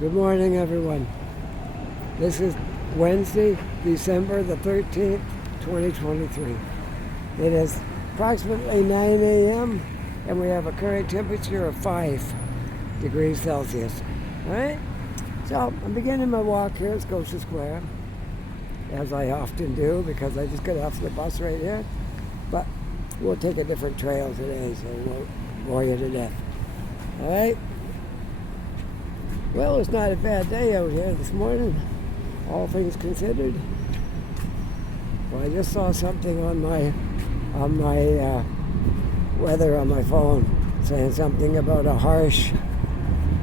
Good morning, everyone. This is Wednesday, December the 13th, 2023. It is approximately 9 a.m. and we have a current temperature of 5 degrees Celsius. All right? So I'm beginning my walk here at Scotia Square, as I often do because I just got off the bus right here. But we'll take a different trail today, so we'll bore you to death. All right? Well, it's not a bad day out here this morning, all things considered. Well, I just saw something on my weather on my phone saying something about a harsh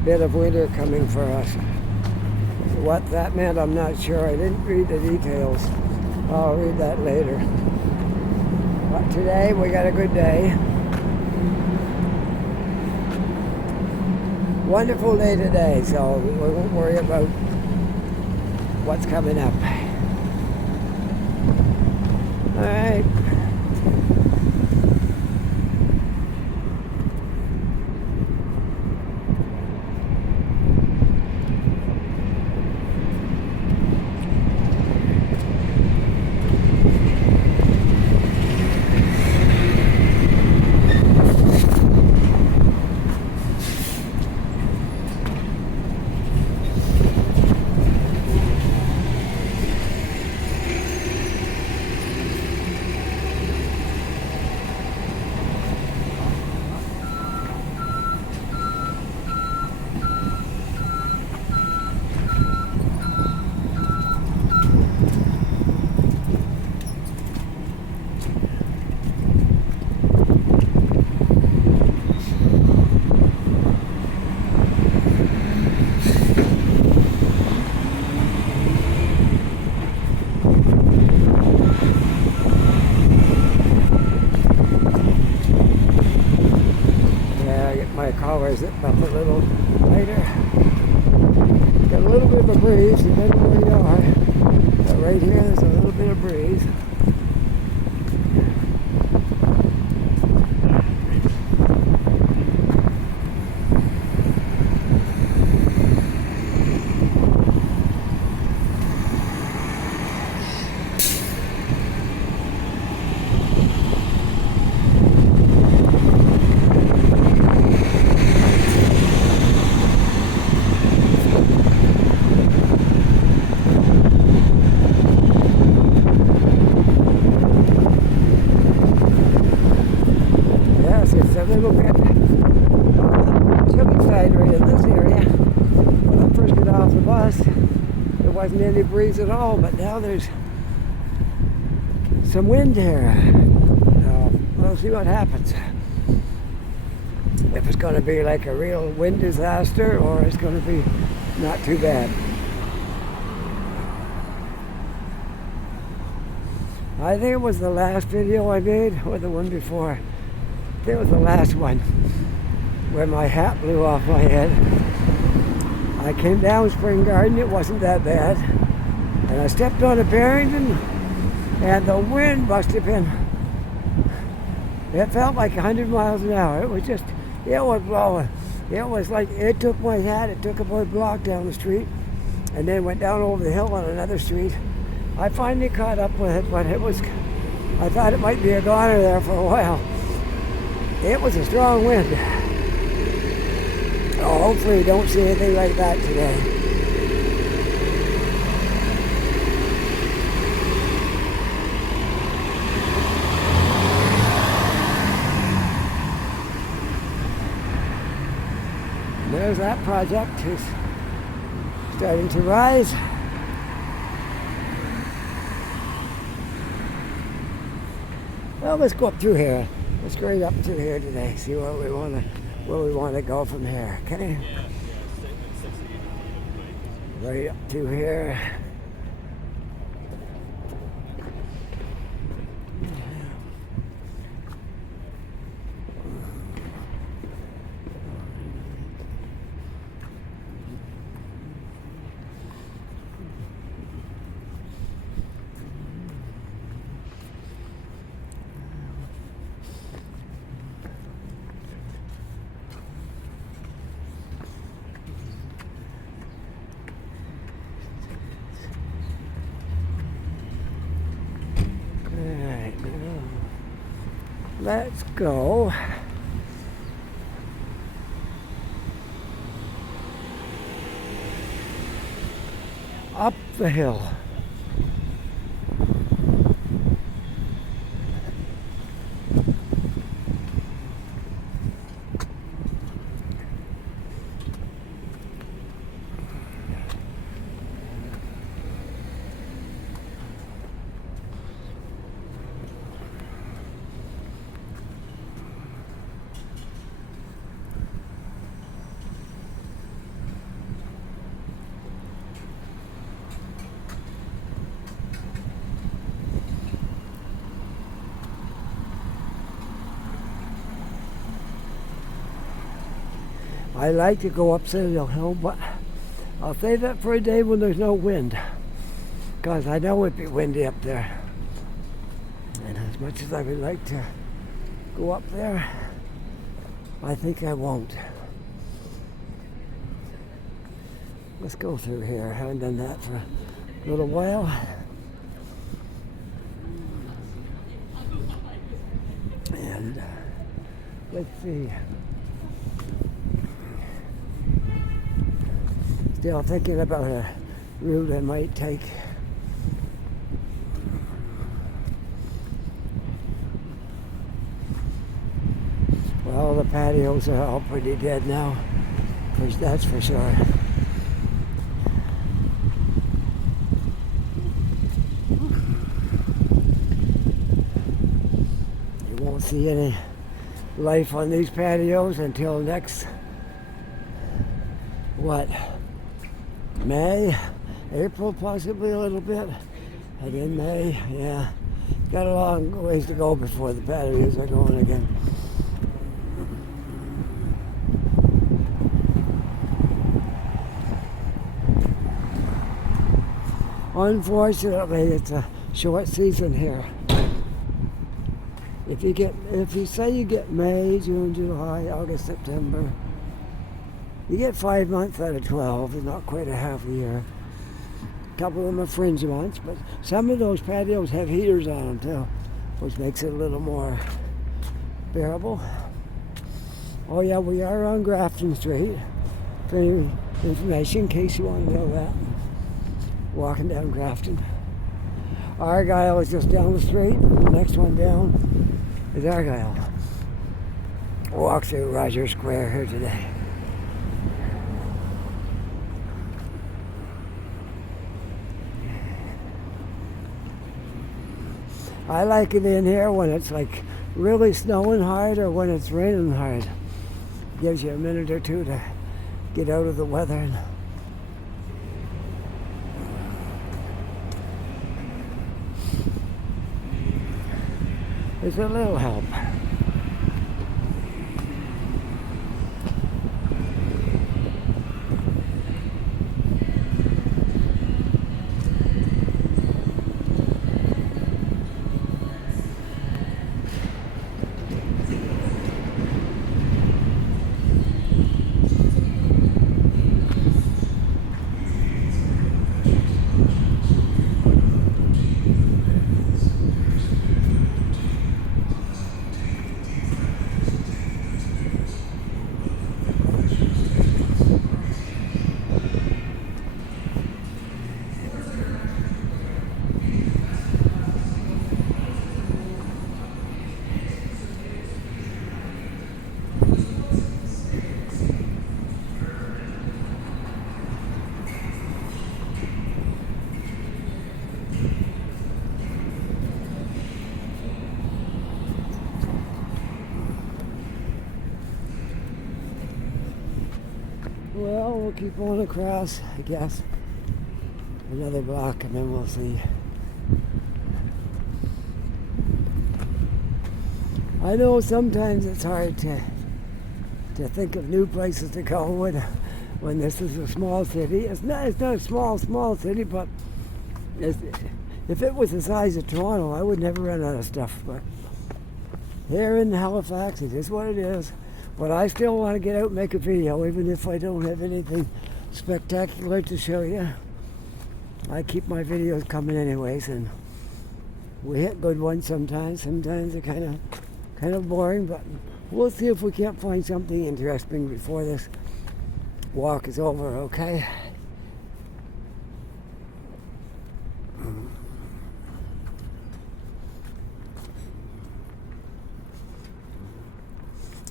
bit of winter coming for us. What that meant, I'm not sure. I didn't read the details. I'll read that later. But today we got a good day. Wonderful day today, so we won't worry about what's coming up. All right. My collar's up a little tighter. Got a little bit of a breeze, depending where you are. But right here, there's a little bit of breeze. It's a little bit chilly side right in this area. When I first got off the bus, there wasn't any breeze at all, but now there's some wind here. We'll see what happens. If it's going to be like a real wind disaster or it's going to be not too bad. I think it was the last video I made or the one before. I think it was the last one where my hat blew off my head. I came down Spring Garden, it wasn't that bad. And I stepped on a Barrington and the wind must have been, it felt like 100 miles an hour. It was blowing. It was like, it took my hat, it took about a block down the street and then went down over the hill on another street. I finally caught up with it, but I thought it might be a goner there for a while. It was a strong wind. Oh, hopefully we don't see anything like that today. There's that project. It's starting to rise. Well, let's go up through here. Let's go up through here today. See where we want to go from here. Okay. Right up through here. Let's go up the hill. I like to go up Citadel Hill, but I'll save that for a day when there's no wind, because I know it'd be windy up there. And as much as I would like to go up there, I think I won't. Let's go through here. I haven't done that for a little while. And let's see. Still thinking about a route I might take. Well, the patios are all pretty dead now, that's for sure. You won't see any life on these patios until next, May, April, possibly a little bit, and in May, yeah. Got a long ways to go before the patios are going again. Unfortunately, it's a short season here. If you say you get May, June, July, August, September, you get 5 months out of 12, it's not quite a half a year. A couple of them are fringe months, but some of those patios have heaters on them too, which makes it a little more bearable. Oh yeah, we are on Grafton Street. For any information, in case you want to know that. Walking down Grafton. Argyle is just down the street. The next one down is Argyle. Walk through Roger Square here today. I like it in here when it's like really snowing hard or when it's raining hard. Gives you a minute or two to get out of the weather. It's a little help. Well, we'll keep on across, I guess. Another block and then we'll see. I know sometimes it's hard to think of new places to go when this is a small city. It's not a small city, but if it was the size of Toronto, I would never run out of stuff. But here in Halifax, it is what it is. But I still want to get out and make a video, even if I don't have anything spectacular to show you. I keep my videos coming anyways, and we hit good ones sometimes. Sometimes they're kind kind of boring, but we'll see if we can't find something interesting before this walk is over, okay?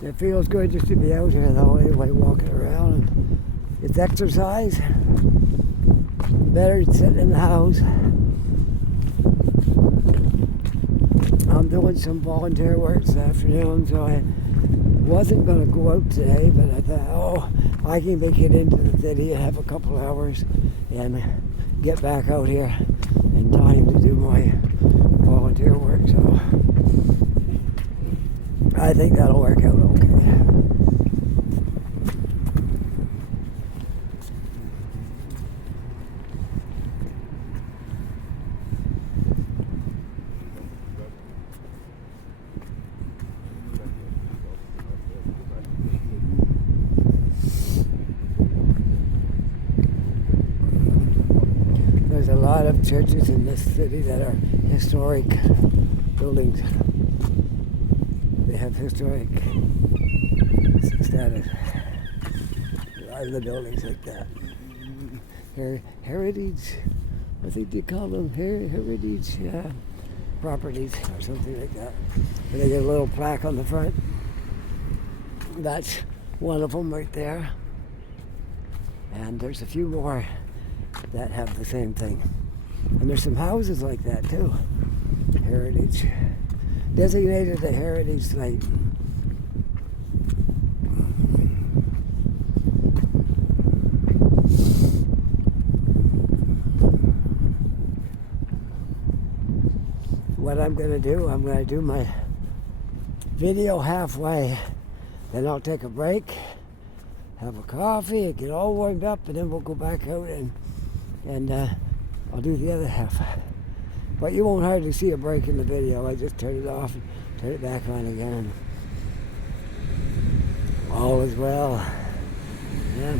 It feels good just to be out here though, anyway, walking around. And it's exercise. Better than sitting in the house. I'm doing some volunteer work this afternoon, so I wasn't going to go out today, but I thought, I can make it into the city and have a couple hours and get back out here in time to do my volunteer work, so I think that'll work out okay. There's a lot of churches in this city that are historic buildings. They have historic status. A lot of the buildings like that. Heritage, I think they call them heritage properties or something like that. And they get a little plaque on the front. That's one of them right there. And there's a few more that have the same thing. And there's some houses like that too. Heritage. Designated a heritage site. What I'm going to do my video halfway. Then I'll take a break, have a coffee, get all warmed up, and then we'll go back out and I'll do the other half. But you won't hardly see a break in the video. I just turn it off and turn it back on again. All is well. Yeah.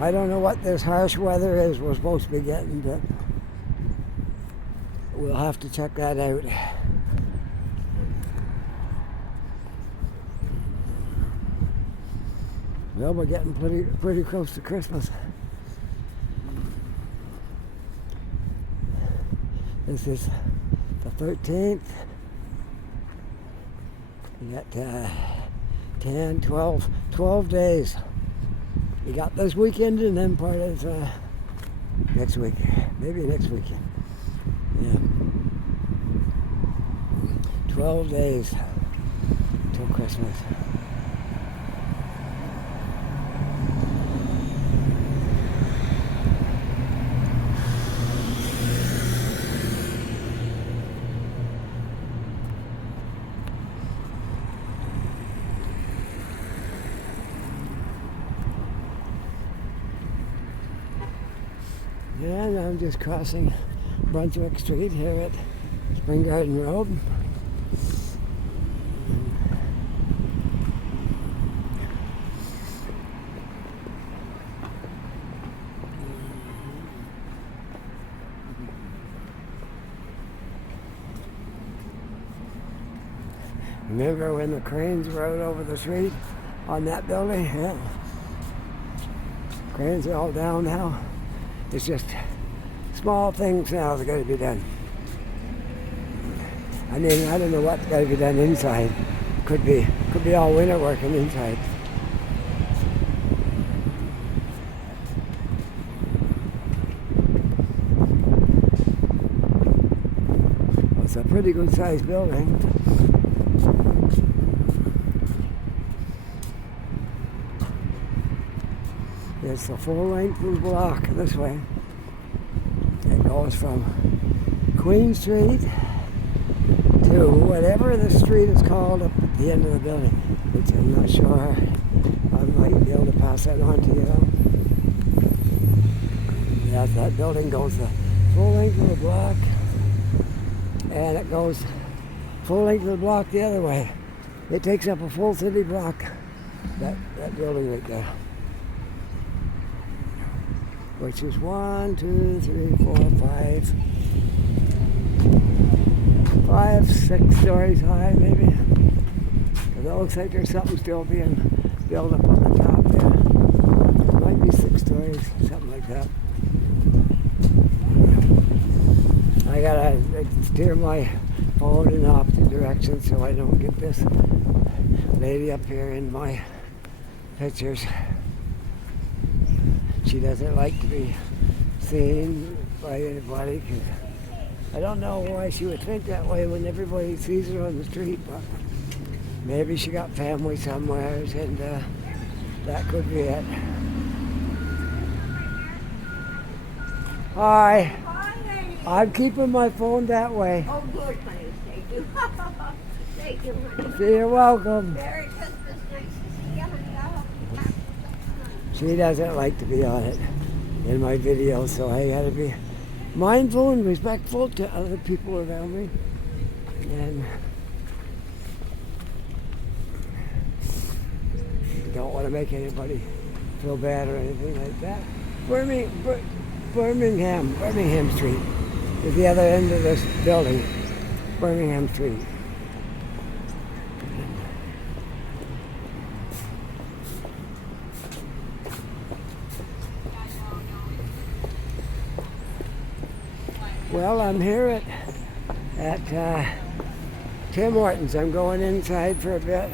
I don't know what this harsh weather is we're supposed to be getting, but we'll have to check that out. Well, we're getting pretty close to Christmas. This is the 13th. You got 10, 12 days. You got this weekend and then part of next week. Maybe next weekend. Yeah. 12 days till Christmas. And I'm just crossing Brunswick Street here at Spring Garden Road. Remember when the cranes rode over the street on that building? Yeah. Cranes are all down now. It's just small things now that got to be done. I mean, I don't know what's got to be done inside. Could be all winter working inside. Well, it's a pretty good sized building. It's the full length of the block this way. It goes from Queen Street to whatever the street is called up at the end of the building, which I'm not sure. I might be able to pass that on to you. Yeah, that building goes the full length of the block, and it goes full length of the block the other way. It takes up a full city block, that building right there. Which is 1, 2, 3, 4, 5, 5, 6 stories high, maybe. Because it looks like there's something still being built up on the top there. It might be 6 stories, something like that. I gotta steer my phone in the opposite direction so I don't get this lady up here in my pictures. She doesn't like to be seen by anybody. I don't know why she would think that way when everybody sees her on the street, but maybe she got family somewhere, and that could be it. Hi. I'm keeping my phone that way. Oh, good, honey. Thank you. Thank you, honey. You're welcome. Merry Christmas. Nice to see you, honey. She doesn't like to be on it in my videos, so I gotta be mindful and respectful to other people around me. And don't want to make anybody feel bad or anything like that. Birmingham Street is the other end of this building. Birmingham Street. Well, I'm here at Tim Hortons. I'm going inside for a bit.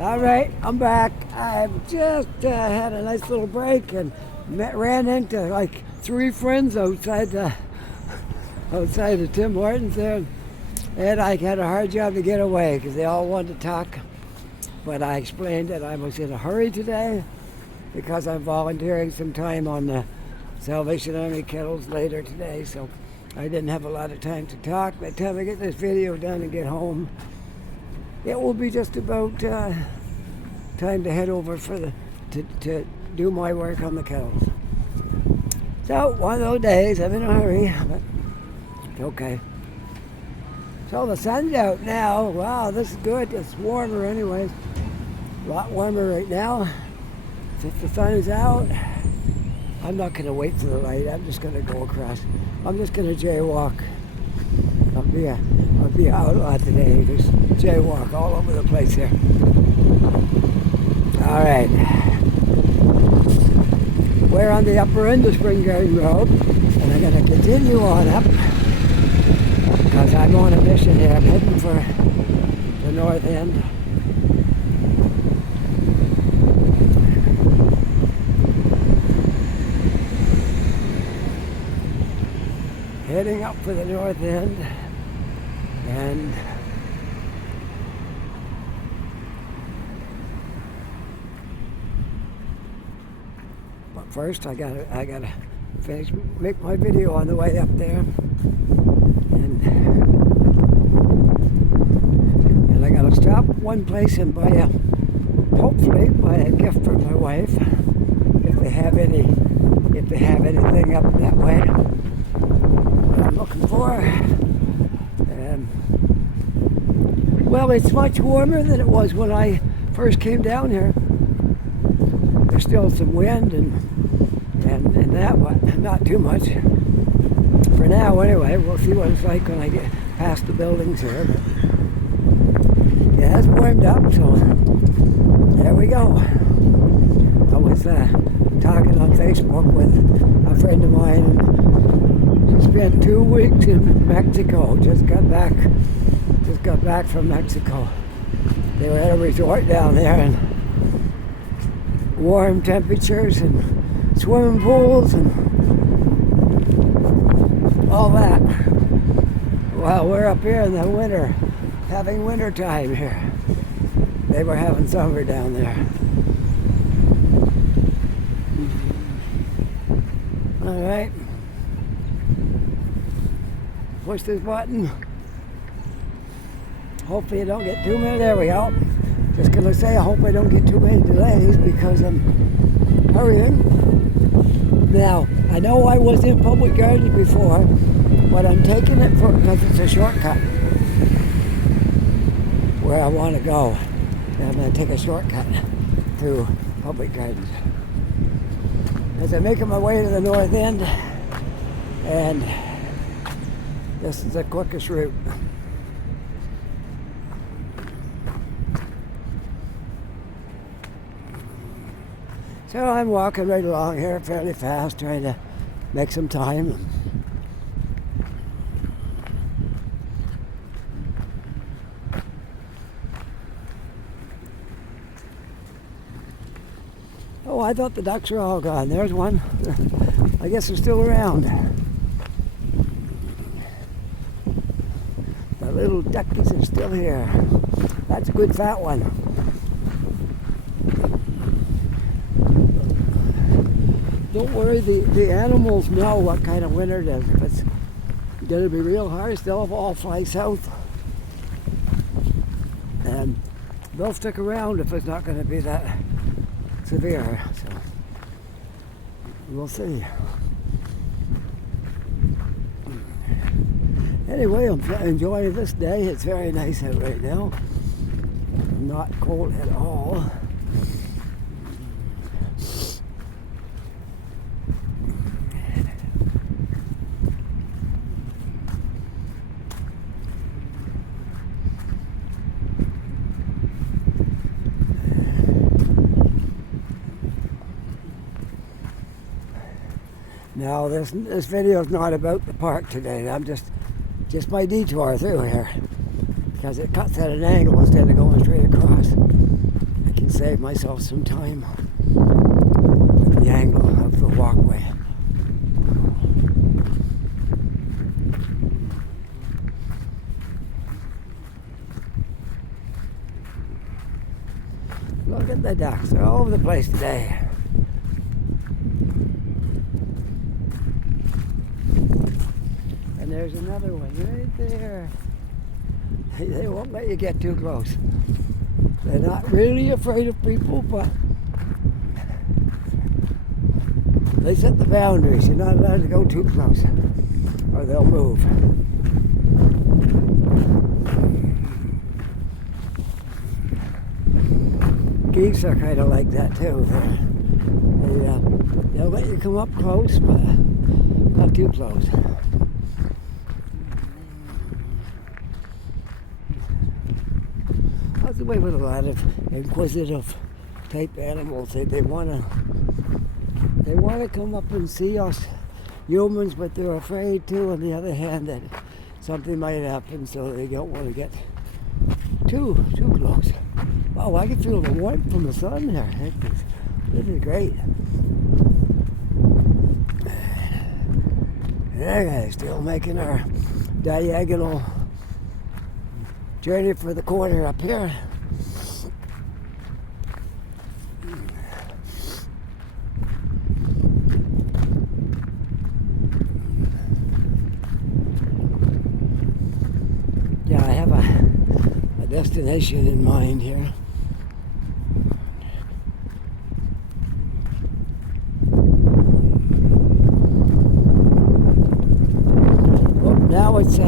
All right, I'm back. I've just had a nice little break and ran into like 3 friends outside of Tim Hortons there. And I had a hard job to get away because they all wanted to talk. But I explained that I was in a hurry today because I'm volunteering some time on the Salvation Army kettles later today. So I didn't have a lot of time to talk. By the time I get this video done and get home, it will be just about time to head over to do my work on the kettles. So one of those days, I'm in a hurry, but it's okay. So the sun's out now. Wow, this is good. It's warmer anyways. A lot warmer right now. Since the sun is out, I'm not going to wait for the light. I'm just going to go across. I'm just going to jaywalk. I'll be an outlaw today. Just jaywalk all over the place here. All right. We're on the upper end of Spring Garden Road, and I'm going to continue on up because I'm on a mission here. I'm heading for the north end. Heading up for the north end, and but first I gotta make my video on the way up there, and I gotta stop one place and hopefully buy a gift for my wife if they have anything up that way. I'm looking for. Well, it's much warmer than it was when I first came down here. There's still some wind and that, but not too much. For now, anyway, we'll see what it's like when I get past the buildings here. But yeah, it's warmed up, so there we go. I was talking on Facebook with a friend of mine, and she spent 2 weeks in Mexico. Just got back from Mexico. They were at a resort down there, and warm temperatures and swimming pools and all that. Well, we're up here in the winter, having winter time here. They were having summer down there. All right. Push this button. Hopefully I don't get too many. There we go. Just gonna say I hope I don't get too many delays because I'm hurrying. Now, I know I was in Public Gardens before, but I'm taking it because it's a shortcut where I want to go. And I'm going to take a shortcut through Public Gardens. As I'm making my way to the north end, and this is the quickest route. So I'm walking right along here fairly fast, trying to make some time. Oh, I thought the ducks were all gone. There's one. I guess they're still around. The little duckies are still here. That's a good fat one. Don't worry, the animals know what kind of winter it is. If it's going to be real harsh, they'll all fly south. And they'll stick around if it's not going to be that severe. So we'll see. Anyway, I'm enjoying this day. It's very nice out right now. Not cold at all. Now this video is not about the park today. I'm just my detour through here because it cuts at an angle instead of going straight across. I can save myself some time with the angle of the walkway. Look at the ducks. They're all over the place today. And there's another one right there. They won't let you get too close. They're not really afraid of people, but they set the boundaries. You're not allowed to go too close or they'll move. Geese are kind of like that too. They'll let you come up close, but not too close. That's the way with a lot of inquisitive type animals. They want to come up and see us humans, but they're afraid too. On the other hand, that something might happen, so they don't want to get too close. Oh, I can feel the warmth from the sun there. This is great. Okay, still making our diagonal journey for the corner up here. Yeah, I have a destination in mind here. Oh, now it's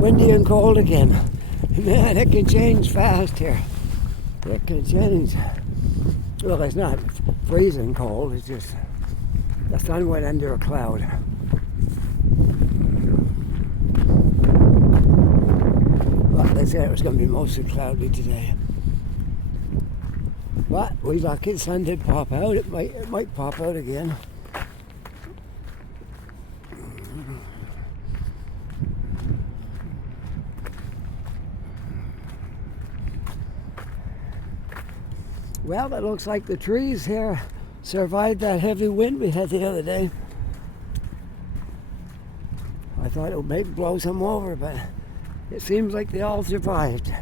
windy and cold again. Man, it can change fast here. It can change. Well, it's not freezing cold. It's just the sun went under a cloud. Well, they said it was going to be mostly cloudy today. But we lucky the sun did pop out. It might pop out again. Well, it looks like the trees here survived that heavy wind we had the other day. I thought it would maybe blow some over, but it seems like they all survived.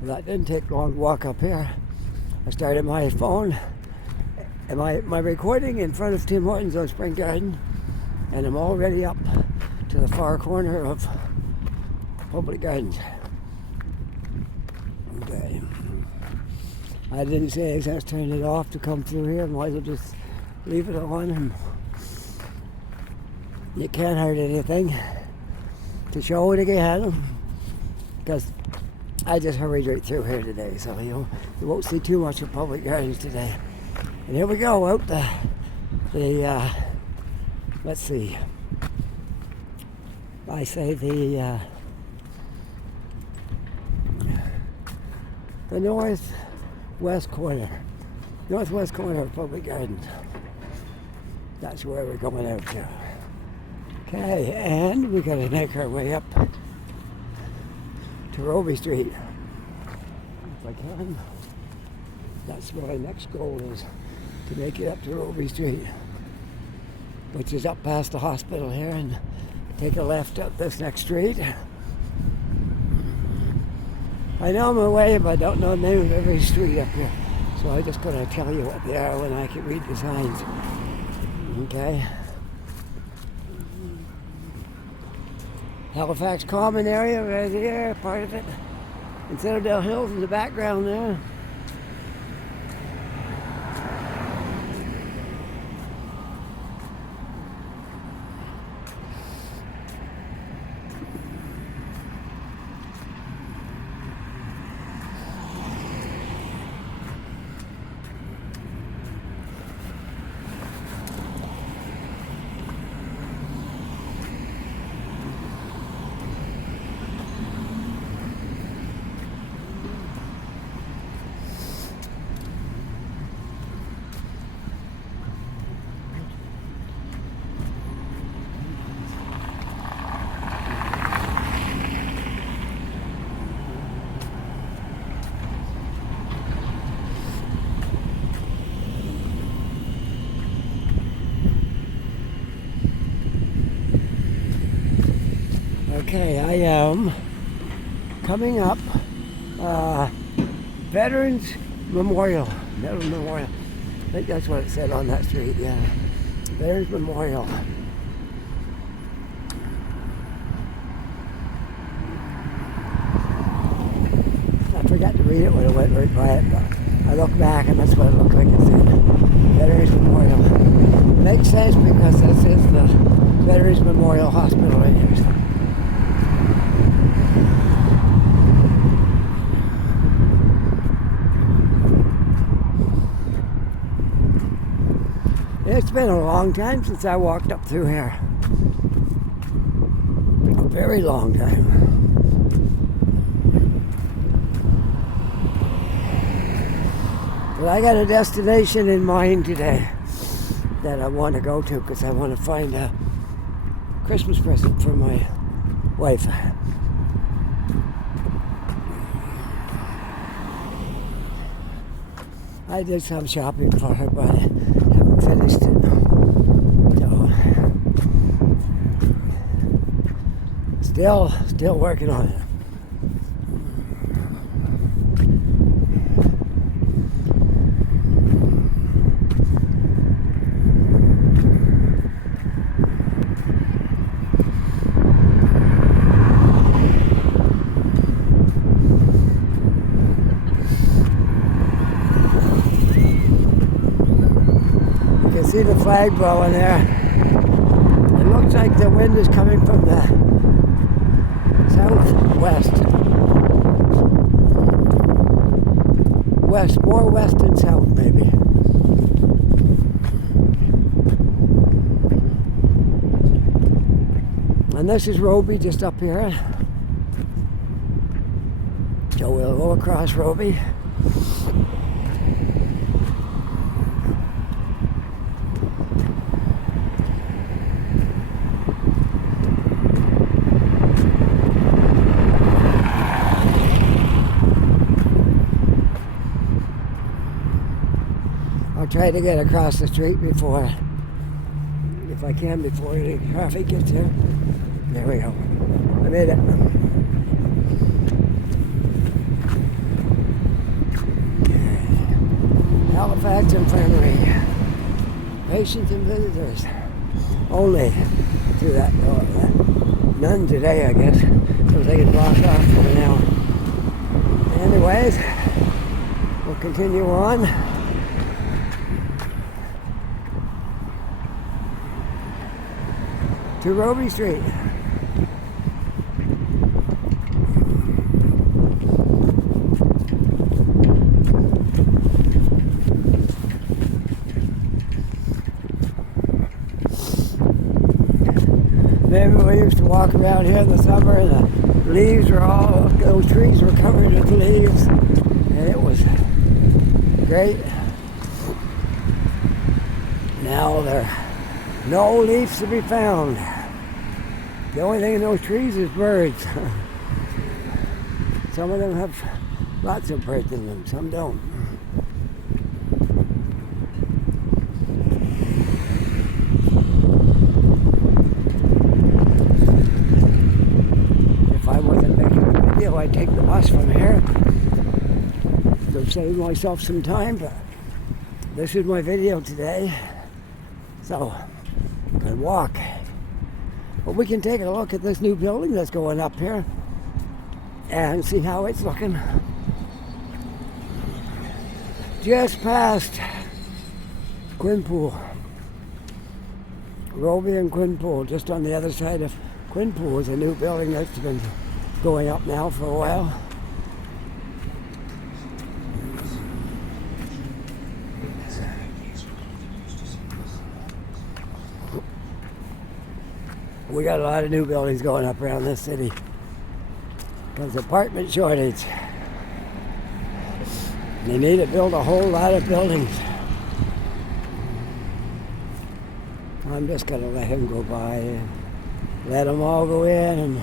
Well, that didn't take long to walk up here. I started my phone and my recording in front of Tim Hortons' Spring Garden, and I'm already up to the far corner of Public Gardens. Okay. I didn't say I was going to turn it off to come through here. Might as well just leave it on, and you can't hurt anything to show it again, because I just hurried right through here today, so you won't see too much of Public Gardens today. And here we go, out the let's see. I say the northwest corner of Public Gardens. That's where we're going out to. Okay, and we got to make our way up to Robie Street. If I can. That's my next goal is to make it up to Robie Street, which is up past the hospital here, and take a left up this next street. I know my way, but I don't know the name of every street up here. So I'm just going to tell you what they are when I can read the signs. Okay. Halifax Common area right here, part of it. And Citadel Hills in the background there. Okay, I am coming up Veterans Memorial. I think that's what it said on that street, yeah. Veterans Memorial. I forgot to read it when I went right by it, but I looked back and that's what it looked like it said. Veterans Memorial. It makes sense because this is the Veterans Memorial Hospital right here. It's been a long time since I walked up through here. A very long time. But I got a destination in mind today that I want to go to because I want to find a Christmas present for my wife. I did some shopping for her, but I haven't finished it. So, still working on it. See the flag blowing there. It looks like the wind is coming from the southwest. More west than south maybe. And this is Robie just up here. So we'll go across Robie. Try to get across the street before, if I can, before the traffic gets here. There we go. I made it. Halifax Infirmary. Patients and visitors. Only through that door. None today, I guess. So they can block off for now. Anyways, we'll continue on. To Robie Street. Remember we used to walk around here in the summer and the leaves were all, those trees were covered with leaves. And it was great. Now there are no leaves to be found. The only thing in those trees is birds. Some of them have lots of birds in them, some don't. If I wasn't making a video, I'd take the bus from here. To save myself some time, but this is my video today. So, I'm gonna walk. But we can take a look at this new building that's going up here and see how it's looking. Just past Quinpool. Robie and Quinpool, just on the other side of Quinpool is a new building that's been going up now for a while. We got a lot of new buildings going up around this city because apartment shortage. They need to build a whole lot of buildings. I'm just going to let him go by and let them all go in. And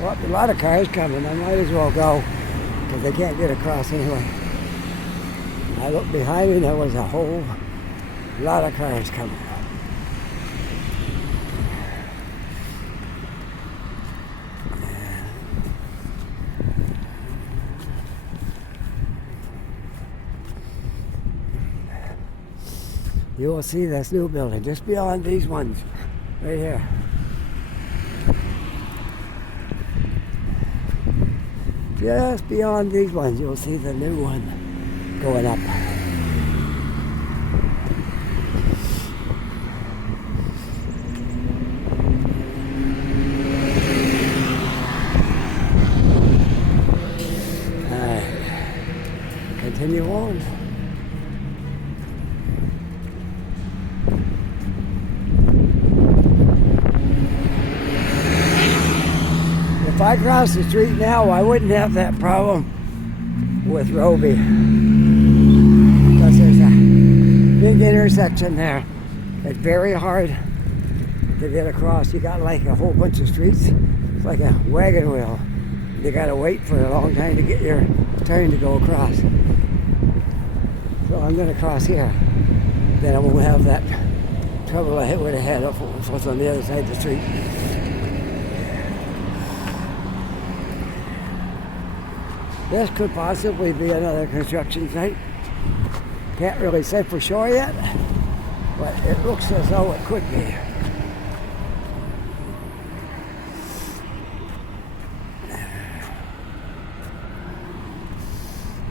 well, a lot of cars coming. I might as well go because they can't get across anyway. I looked behind me, there was a whole lot of cars coming. You will see this new building just beyond these ones, right here. Just beyond these ones, you'll see the new one going up. All right, continue on. If I crossed the street now, I wouldn't have that problem with Robie. Because there's a big intersection there. It's very hard to get across. You got like a whole bunch of streets. It's like a wagon wheel. You gotta wait for a long time to get your turn to go across. So I'm gonna cross here. Then I won't have that trouble I would have had if it was on the other side of the street. This could possibly be another construction site. Can't really say for sure yet, but it looks as though it could be.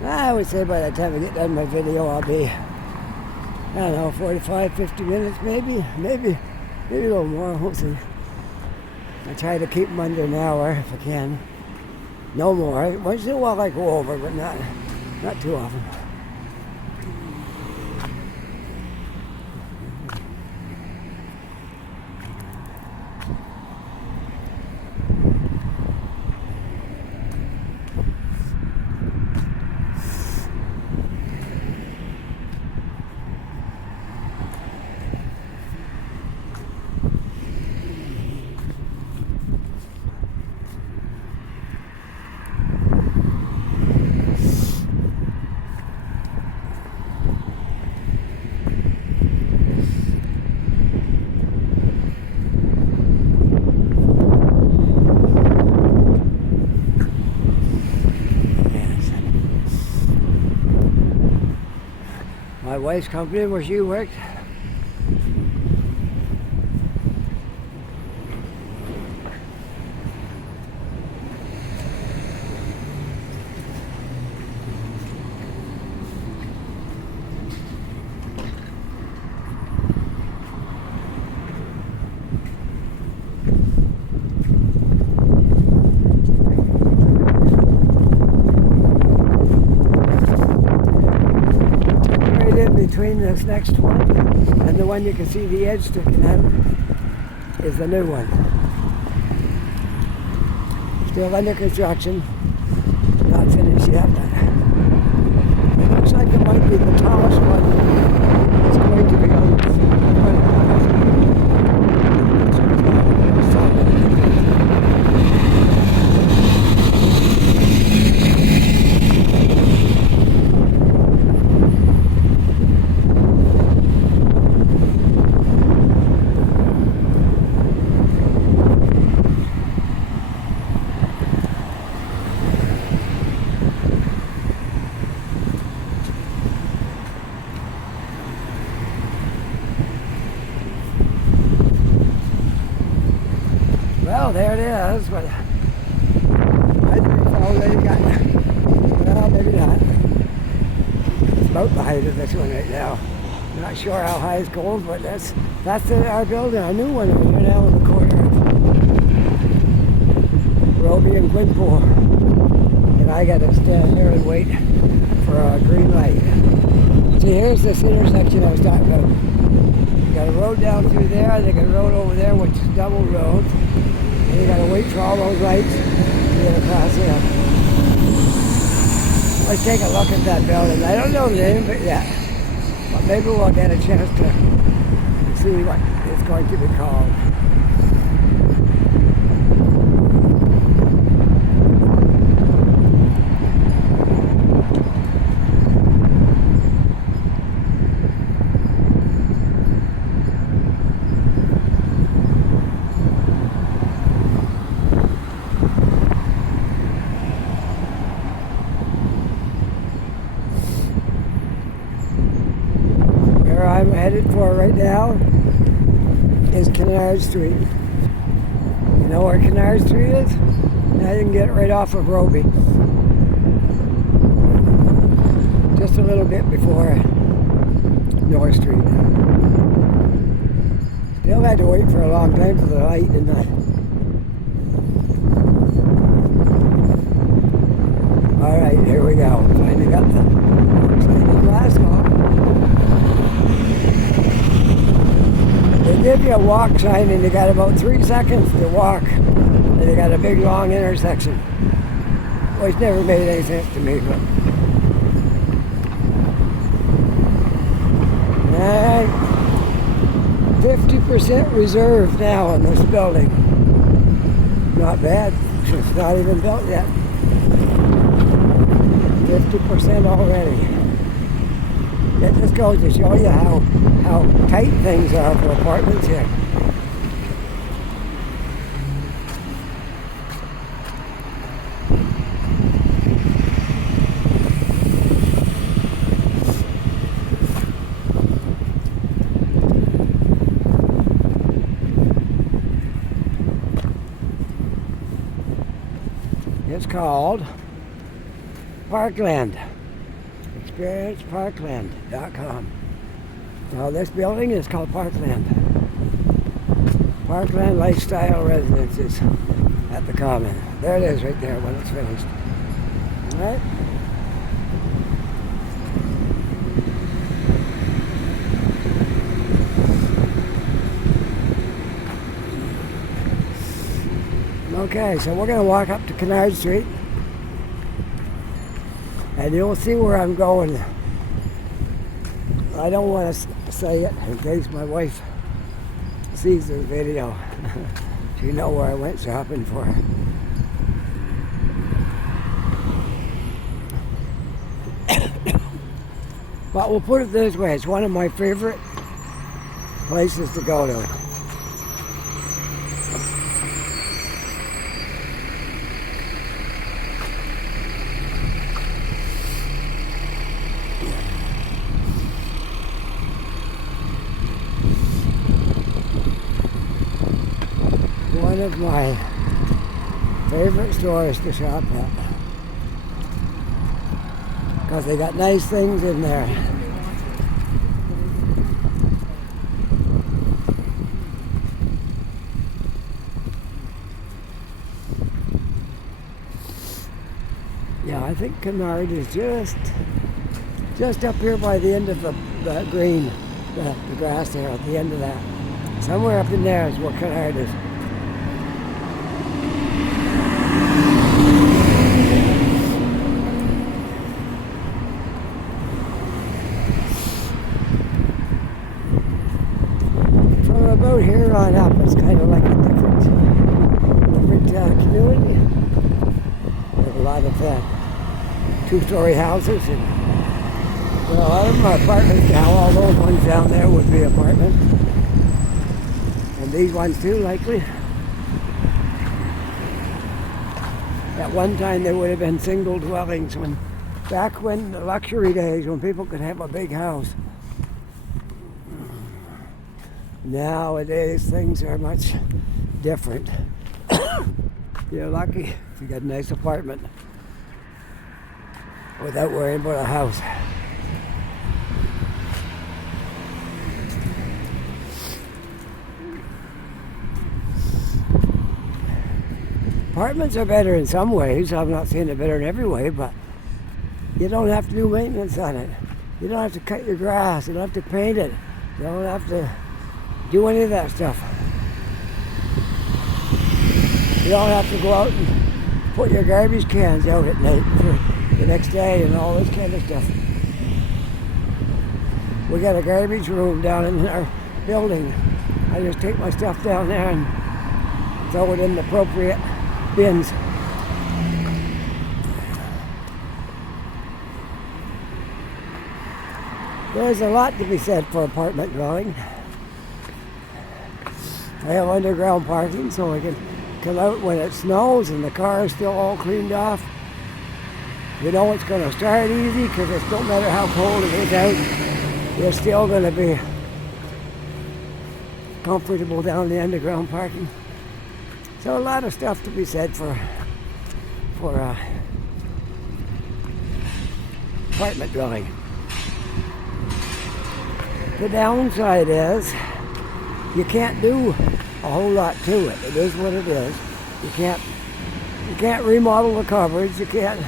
I would say by the time I get done my video, I'll be, I don't know, 45, 50 minutes maybe a little more, we'll see. I try to keep them under an hour if I can. No more. Once in a while I go over, but not too often. My wife's company where she worked. between this next one and the one you can see the edge sticking out is the new one. Still under construction, not finished yet. It looks like it might be the tallest one. It's going to be on the Well, there it is, but I think it's already got, well, maybe not. It's about the height of this one right now. Not sure how high it's going, but that's our building, our new one over here now in the corner of Robie and Gwynpool. And I got to stand here and wait for a green light. See, here's this intersection I was talking about. You got a road down through there, they got a road over there, which is double road. And you gotta wait for all those lights to get across here. Let's take a look at that building. I don't know the name of it yet, but maybe we'll get a chance to see what it's going to be called. I'm headed for right now is Canard Street. You know where Canard Street is? Now you can get it right off of Robie. Just a little bit before North Street. Still had to wait for a long time for the light, didn't I? Alright, here we go. Finally got the glass off. They give you a walk sign and you got about 3 seconds to walk, and you got a big long intersection. Well, it's never made any sense to me, but 50% reserved now in this building. Not bad. It's not even built yet. 50% already. It just goes to show you how tight things are for apartments here. It's called Parkland. ExperienceParkland.com. Now this building is called Parkland. Parkland Lifestyle Residences at the Common. There it is right there when it's finished. Alright? Okay, so we're going to walk up to Canard Street. And you'll see where I'm going. I don't want to say it in case my wife sees this video. She know where I went shopping for her. But we'll put it this way, it's one of my favorite places to go to. One of my favorite stores to shop at, because they got nice things in there. Yeah, I think Canard is just up here by the end of the the green, the grass there at the end of that. Somewhere up in there is what Canard is. From about here on up, it's kind of like a different community. There's a lot of two-story houses, and a lot of them are apartments now. All those ones down there would be apartments, and these ones too, likely. At one time, there would have been single dwellings back when the luxury days, when people could have a big house. Nowadays, things are much different. You're lucky if you got a nice apartment without worrying about a house. Apartments are better in some ways. I'm not saying they're better in every way, but you don't have to do maintenance on it. You don't have to cut your grass. You don't have to paint it. You don't have to do any of that stuff. You don't have to go out and put your garbage cans out at night for the next day and all this kind of stuff. We got a garbage room down in our building. I just take my stuff down there and throw it in the appropriate bins. There's a lot to be said for apartment dwelling. I have underground parking so I can come out when it snows and the car is still all cleaned off. You know it's going to start easy because it don't matter how cold it is out. You're still going to be comfortable down the underground parking. So a lot of stuff to be said for apartment dwelling. The downside is you can't do a whole lot to it. It is what it is. You can't remodel the cupboards. You can't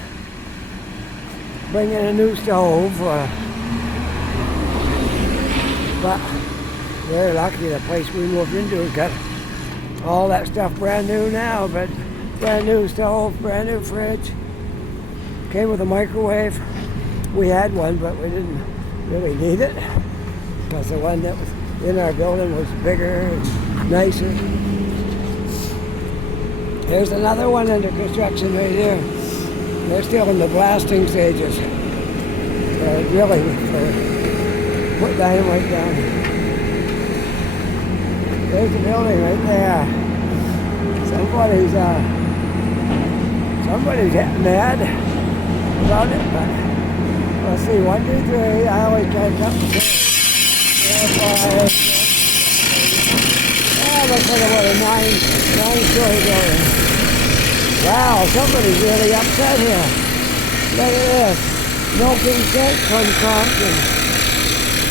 bring in a new stove. But we're lucky the place we moved into has got all that stuff brand new now, but brand new stove, brand new fridge. Came with a microwave. We had one, but we didn't really need it because the one that was in our building was bigger and nicer. There's another one under construction right here. They're still in the blasting stages. They're drilling for put dynamite down. There's the building right there. Somebody's getting mad about it, but let's see, 1, 2, 3. I always try to count the stairs. 4, 5. Looks like about a nine-story building. Wow, somebody's really upset here. Look at this. No consent from Compton.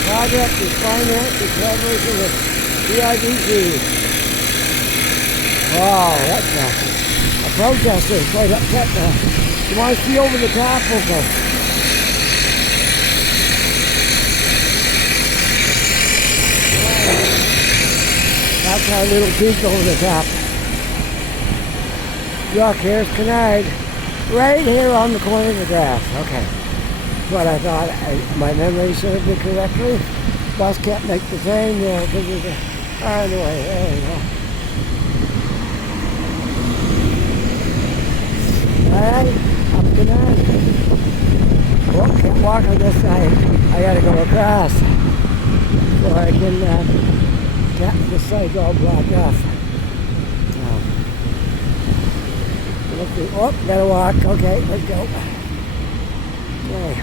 Project is financed in collaboration with CIBC. Wow, that's a protester quite upset now. You want to see over the top of them? That's our little peak over the top. Look, here's Canard. Right here on the corner of the grass. Okay. That's what I thought. My memory served me correctly. Bus can't make the train there because there's a car in the way. There you go. Alright, up Canard. Oh, can't walk on this side. I gotta go across so I can this side's all blocked off. Oh, gotta walk. Okay, let's go. Okay.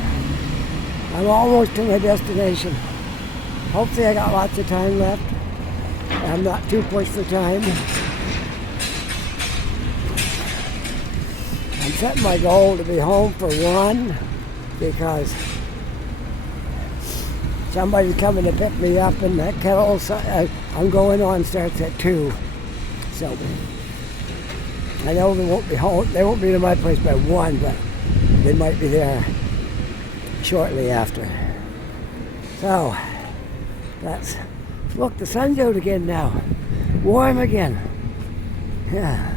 I'm almost to my destination. Hopefully I got lots of time left. I'm not too pushed for time. I'm setting my goal to be home for 1 because somebody's coming to pick me up and that kettle I'm going on starts at 2. So I know they won't be home. They won't be to my place by 1, but they might be there shortly after. So, that's, look, the sun's out again now. Warm again. Yeah.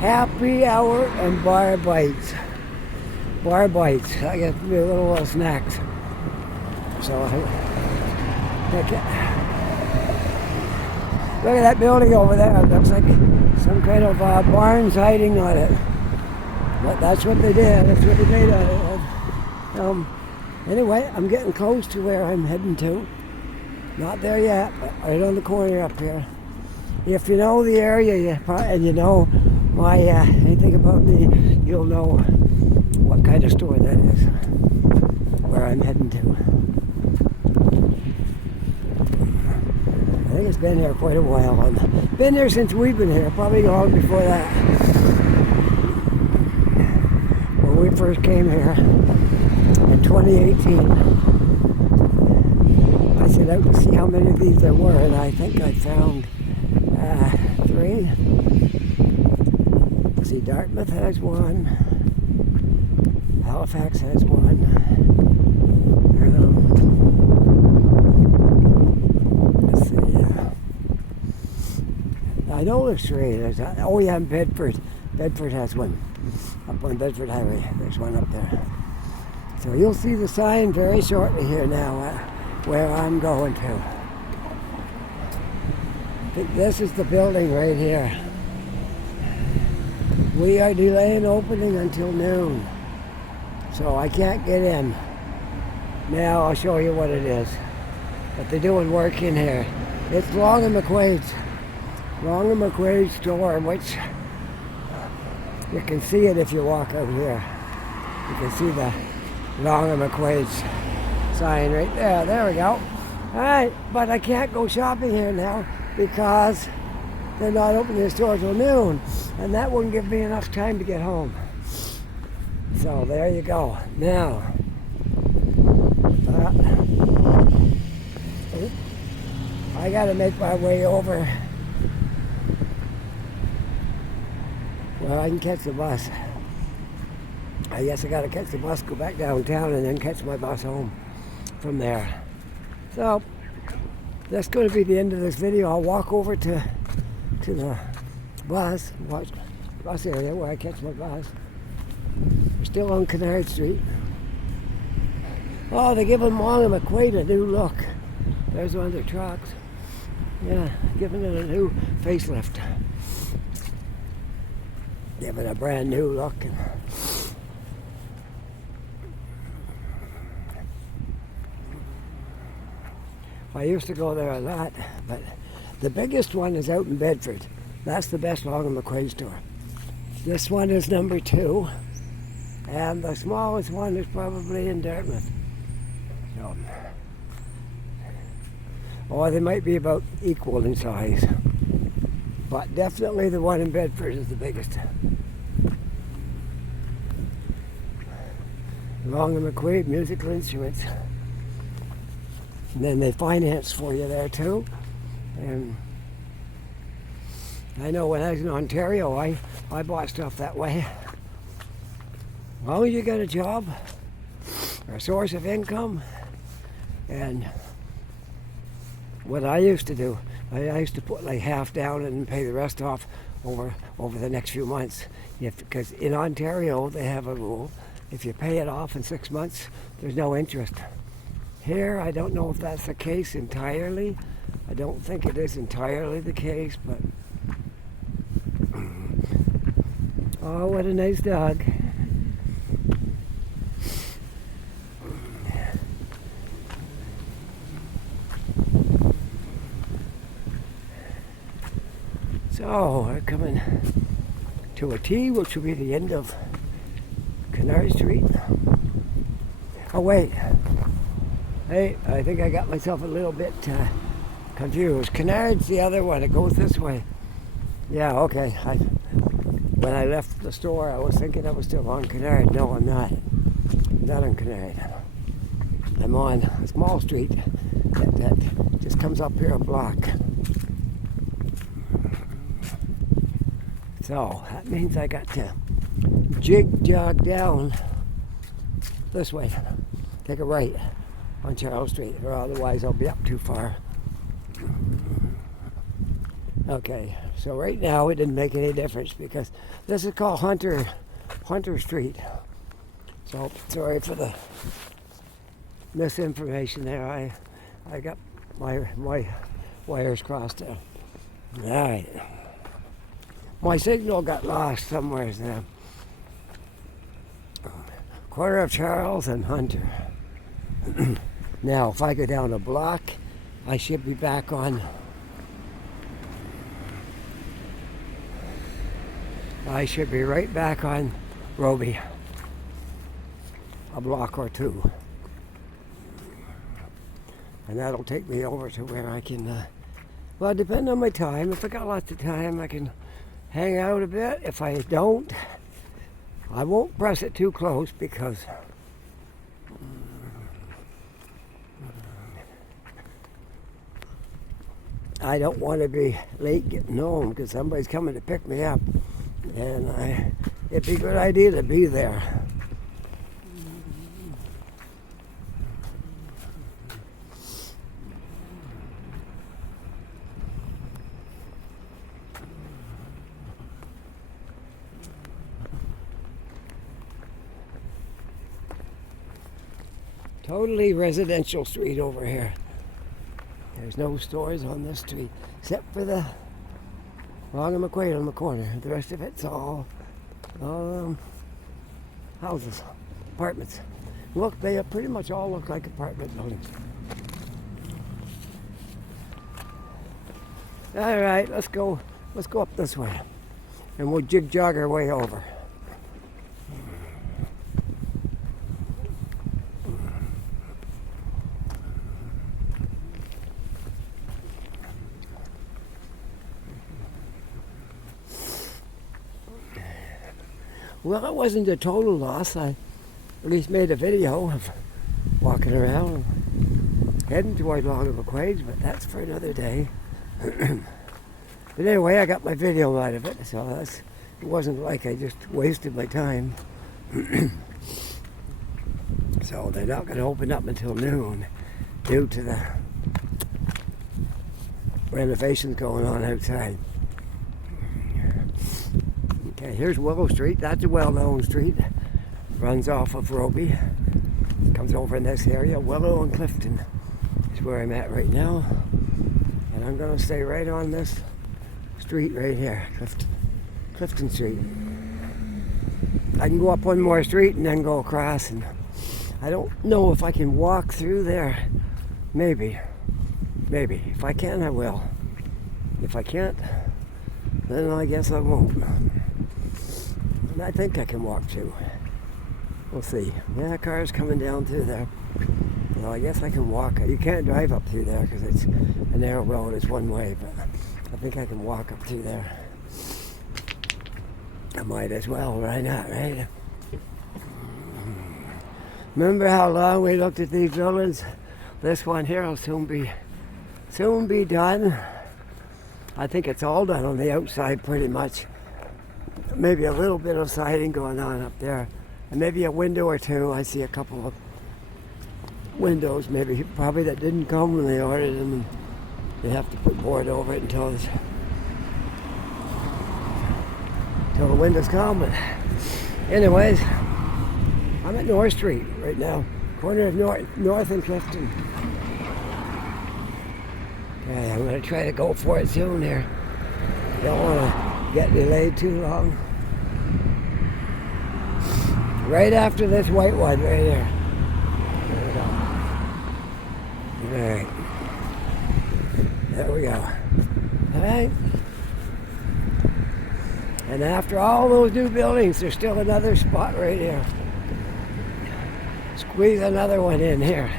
Happy hour and bar bites. Bar bites. I got me a little snacks. So, okay. Look at that building over there. It looks like some kind of barns hiding on it. But that's what they did. That's what they made out of. Anyway, I'm getting close to where I'm heading to. Not there yet, but right on the corner up here. If you know the area and you know anything about me, you'll know what kind of store that is, where I'm heading to. I think it's been here quite a while. Been there since we've been here, probably long before that. When we first came here in 2018, I set out to see how many of these there were, and I think I found 3. Let's see, Dartmouth has one. Halifax has one. Let's see. I know there's 3. Oh yeah, Bedford. Bedford has one. Up on Bedford Highway. There's one up there. So you'll see the sign very shortly here now where I'm going to. I think this is the building right here. We are delaying opening until noon, so I can't get in. Now I'll show you what it is. But they're doing work in here. It's Long and McQuaid's store, which you can see it if you walk out here. You can see the Long and McQuaid's sign right there. There we go. All right, but I can't go shopping here now because they're not opening the store till noon, and that wouldn't give me enough time to get home. So there you go. Now, I got to make my way over where I can catch the bus. I guess I got to catch the bus, go back downtown, and then catch my bus home from there. So that's going to be the end of this video. I'll walk over to the bus area where I catch my bus. We're still on Canard Street. Oh, they're giving Long and McQuaid a new look. There's one of their trucks. Yeah, giving it a new facelift. Giving it a brand new look. I used to go there a lot, but the biggest one is out in Bedford. That's the best Long and McQuaid store. This one is number 2, and the smallest one is probably in Dartmouth. So, or they might be about equal in size, but definitely the one in Bedford is the biggest. Long and McQuaid musical instruments. And then they finance for you there too. And I know when I was in Ontario, I bought stuff that way. As long as you got a job, or a source of income, and what I used to do, I used to put like half down and pay the rest off over the next few months. Because in Ontario, they have a rule. If you pay it off in 6 months, there's no interest. Here, I don't know if that's the case entirely. I don't think it is entirely the case, but... Oh, what a nice dog. So, we're coming to a T, which will be the end of Canard Street. Oh, wait. Hey, I think I got myself a little bit confused. Canard's the other one. It goes this way. Yeah, okay. When I left the store, I was thinking I was still on Canard. No, I'm not. Not on Canard. I'm on a small street that just comes up here a block. So, that means I got to jog down this way. take a right on Charles Street, or otherwise I'll be up too far. Okay, so right now it didn't make any difference because this is called Hunter Street. So sorry for the misinformation there. I got my wires crossed there. All right. My signal got lost somewhere there. Corner of Charles and Hunter. Now, if I go down a block, I should be back on. I should be right back on Robie. A block or two. And that'll take me over to where I can, well, depending on my time. If I got lots of time, I can hang out a bit. If I don't, I won't press it too close because I don't want to be late getting home because somebody's coming to pick me up. And it'd be a good idea to be there. Totally residential street over here. There's no stores on this street except for the Long and McQuaid on the corner. The rest of it's all houses, apartments. Look, they pretty much all look like apartment buildings. All right, let's go up this way, and we'll jig-jog our way over. Well, it wasn't a total loss. I at least made a video of walking around, heading toward Long and McQuaid's, but that's for another day. But anyway, I got my video out of it, so it wasn't like I just wasted my time. So they're not going to open up until noon due to the renovations going on outside. Okay, here's Willow Street. That's a well-known street. Runs off of Robie. Comes over in this area. Willow and Clifton is where I'm at right now. And I'm going to stay right on this street right here, Clifton Street. I can go up one more street and then go across. And I don't know if I can walk through there. Maybe. If I can, I will. If I can't, then I guess I won't. And I think I can walk too. We'll see. Yeah, cars coming down through there. Well, I guess I can walk. You can't drive up through there because it's a narrow road. It's one way, but I think I can walk up through there. I might as well. Why not, right? Remember how long we looked at these buildings? This one here will soon be done. I think it's all done on the outside pretty much. Maybe a little bit of siding going on up there. And maybe a window or two. I see a couple of windows, probably that didn't come when they ordered them. And they have to put board over it until the windows come. But anyways, I'm at North Street right now. Corner of North and Clifton. Okay, I'm going to try to go for it soon here. Don't want to get delayed too long. Right after this white one right here. There we go. Alright. There we go. Alright. And after all those new buildings, there's still another spot right here. Squeeze another one in here.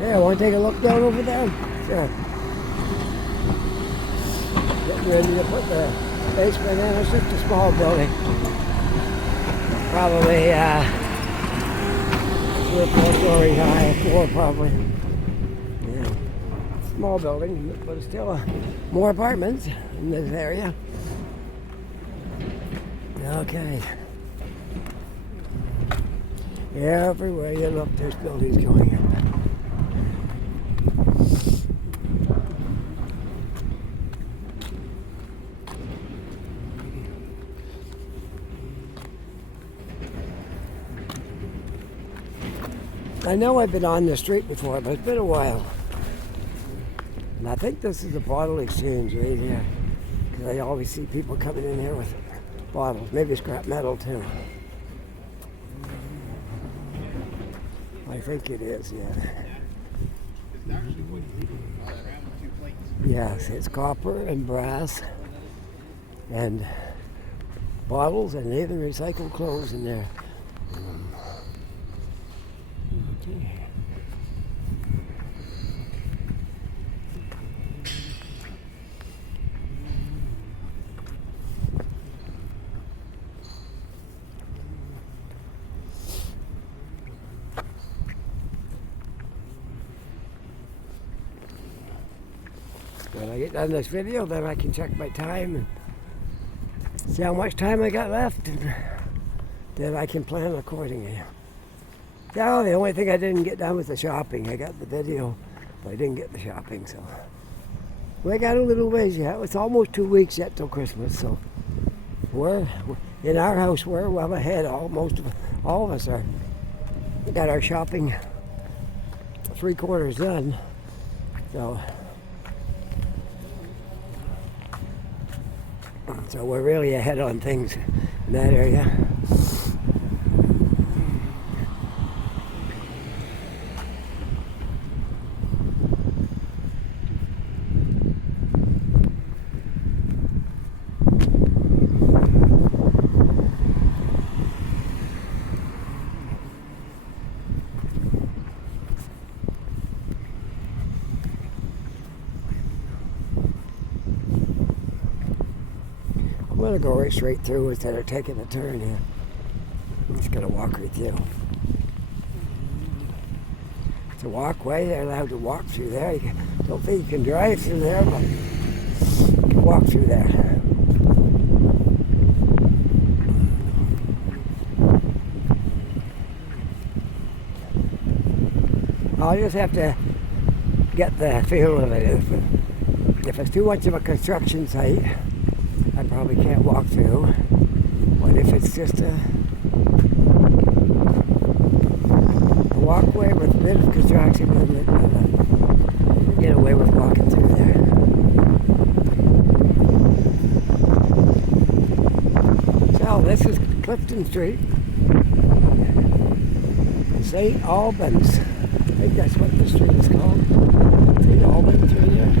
Yeah, want to take a look down over there? Sure. Getting ready to put the basement in. It's just a small building. Probably 3 or 4 stories high. More probably. Yeah. Small building, but still more apartments in this area. Okay. Everywhere you look, there's buildings going up. I know I've been on the street before, but it's been a while. And I think this is a bottle exchange right here. Because I always see people coming in here with bottles. Maybe scrap metal too. I think it is, yeah. Yes, it's copper and brass and bottles and even recycled clothes in there. Okay. When I get done this video, then I can check my time and see how much time I got left, and then I can plan accordingly. Now, the only thing I didn't get done was the shopping. I got the video, but I didn't get the shopping, so. We got a little ways yet. It's almost 2 weeks yet till Christmas, so we're in our house, we're well ahead. All of us are. We got our shopping 3/4 done, so we're really ahead on things in that area. I'm going to go right straight through instead of taking a turn here. I'm just going to walk right through. It's a walkway. They're allowed to walk through there. Don't think you can drive through there, but you can walk through there. I'll just have to get the feel of it. If it's too much of a construction site, I probably can't walk through. But if it's just a walkway with a bit of construction in it, I get away with walking through there. So this is Clifton Street, St. Albans. I think that's what the street is called. St. Albans right here.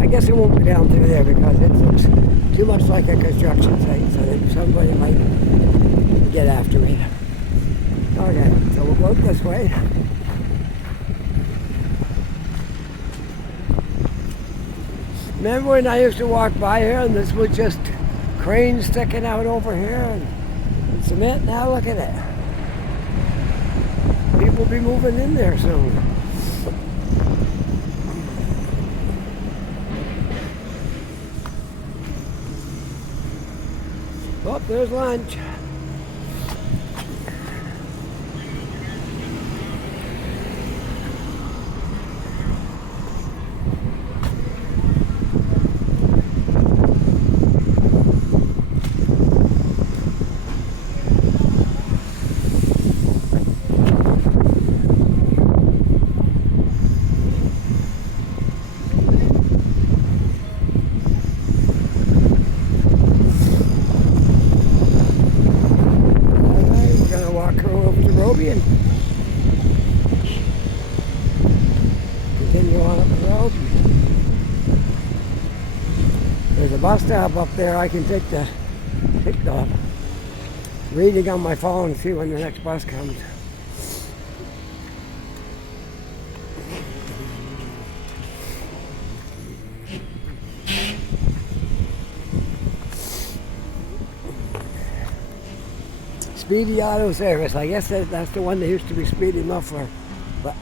I guess it won't go down through there because it looks too much like a construction site, so that somebody might get after me. Okay, so we'll go this way. Remember when I used to walk by here and this was just cranes sticking out over here and cement? Now look at it. People will be moving in there soon. Oh, there's lunch. Robie and continue on up the road. There's a bus stop up there. I can take the reading on my phone and see when the next bus comes. Speedy Auto Service. I guess that's the one they used to be speedy muffler. But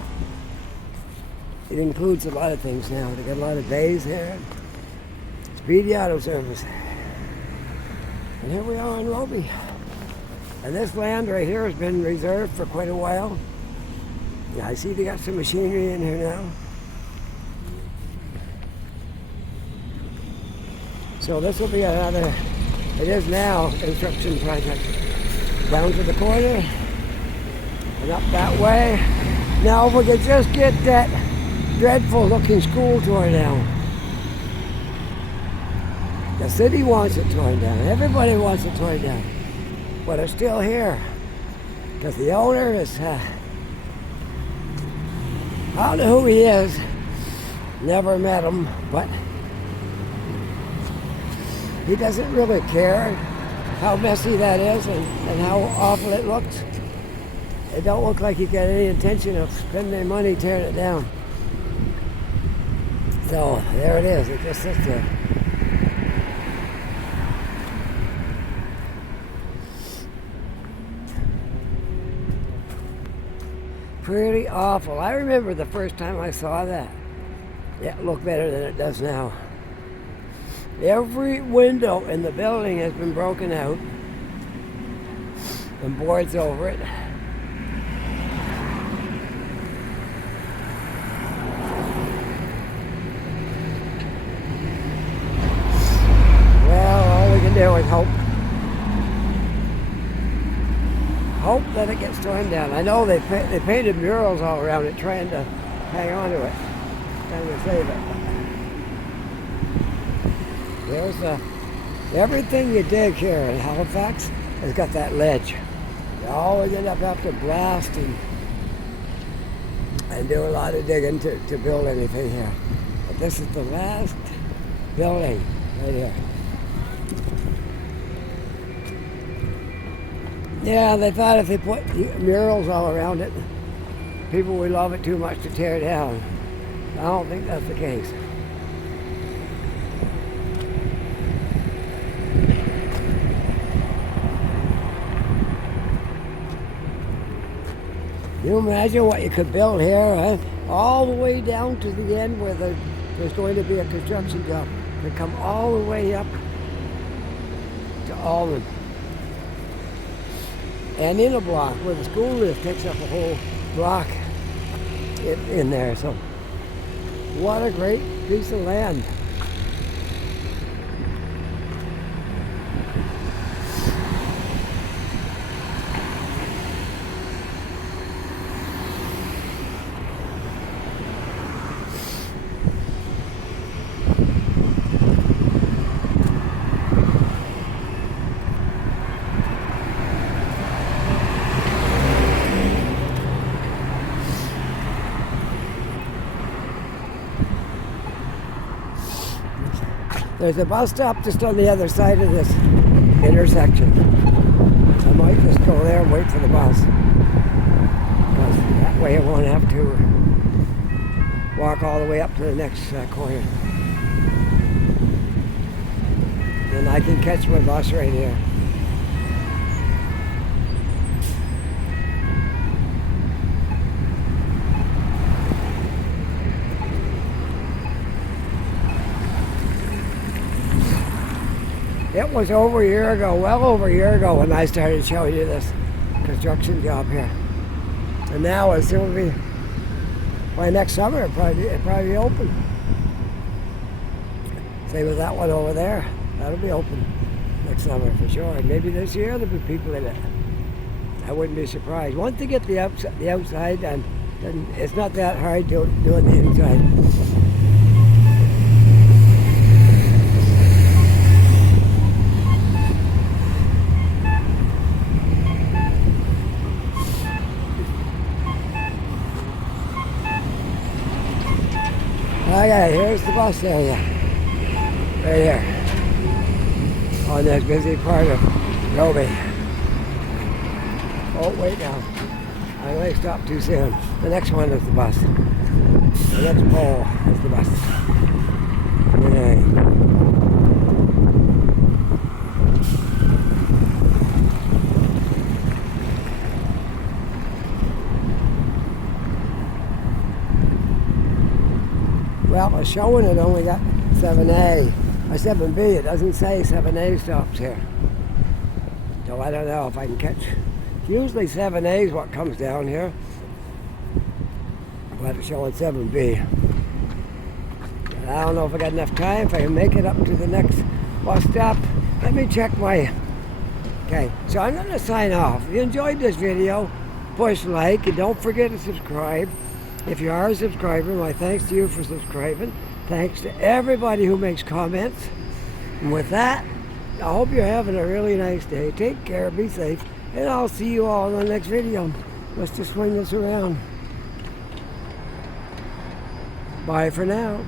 it includes a lot of things now. They got a lot of bays here. Speedy Auto Service. And here we are in Robie. And this land right here has been reserved for quite a while. Yeah, I see they got some machinery in here now. So this will be another, it is now, construction project. Down to the corner and up that way. Now if we could just get that dreadful looking school torn down. The city wants it torn down. Everybody wants it torn down. But it's still here. Because the owner is, I don't know who he is. Never met him, but he doesn't really care how messy that is and how awful it looks. It don't look like he got any intention of spending money tearing it down. So there it is. It just sits there. Pretty awful. I remember the first time I saw that. It looked better than it does now. Every window in the building has been broken out and boards over it. Well, all we can do is hope. Hope that it gets torn down. I know they painted murals all around it trying to hang on to it, trying to save it. There's everything you dig here in Halifax has got that ledge. You always end up having to blast and do a lot of digging to build anything here. But this is the last building right here. Yeah, they thought if they put murals all around it, people would love it too much to tear it down. I don't think that's the case. Can you imagine what you could build here, huh? All the way down to the end where there's going to be a construction job. They come all the way up to Almon. And in a block where the school is, takes up a whole block in there. So what a great piece of land. There's a bus stop just on the other side of this intersection. I might just go there and wait for the bus. Because that way I won't have to walk all the way up to the next corner. Then I can catch my bus right here. It was over a year ago, well over a year ago, when I started showing you this construction job here. And now it's going to be, by next summer, it'll probably be open. Same with that one over there. That'll be open next summer for sure. And maybe this year there'll be people in it. I wouldn't be surprised. Once they get the outside done, then it's not that hard doing the inside. Oh yeah, here's the bus area. Right here. On this busy part of Robie. Oh, wait now. I may stop too soon. The next one is the bus. The next pole is the bus. Okay. Well, it's showing it only got 7A. Or 7B, it doesn't say 7A stops here. So I don't know if I can catch. Usually 7A is what comes down here. But it's showing 7B. And I don't know if I got enough time, if I can make it up to the next bus stop. Let me check my... Okay, so I'm going to sign off. If you enjoyed this video, push like and don't forget to subscribe. If you are a subscriber, my thanks to you for subscribing. Thanks to everybody who makes comments. And with that, I hope you're having a really nice day. Take care, be safe, and I'll see you all in the next video. Let's just swing this around. Bye for now.